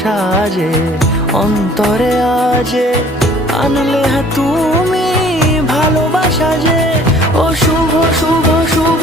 সাজে অন্তরে আজে আনলে তুমি ভালোবাসা যে। ও শুভ শুভ শুভ